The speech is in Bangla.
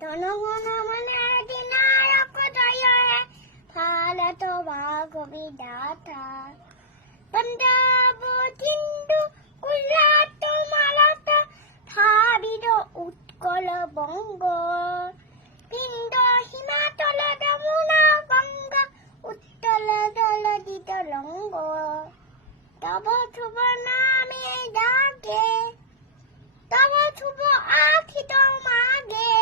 জনগণ মন অধিনায়ক জয় হে ভারত ভাগবী দাতা পঞ্জাব সিন্ধু গুজরাট মারাঠা দ্রাবিড় উৎকল বঙ্গ বিন্দ হিমাচল যমুনা গঙ্গা উত্তল জলধি তরঙ্গ তব শুভ নামে ডাকে তব শুভ আখিত মাগে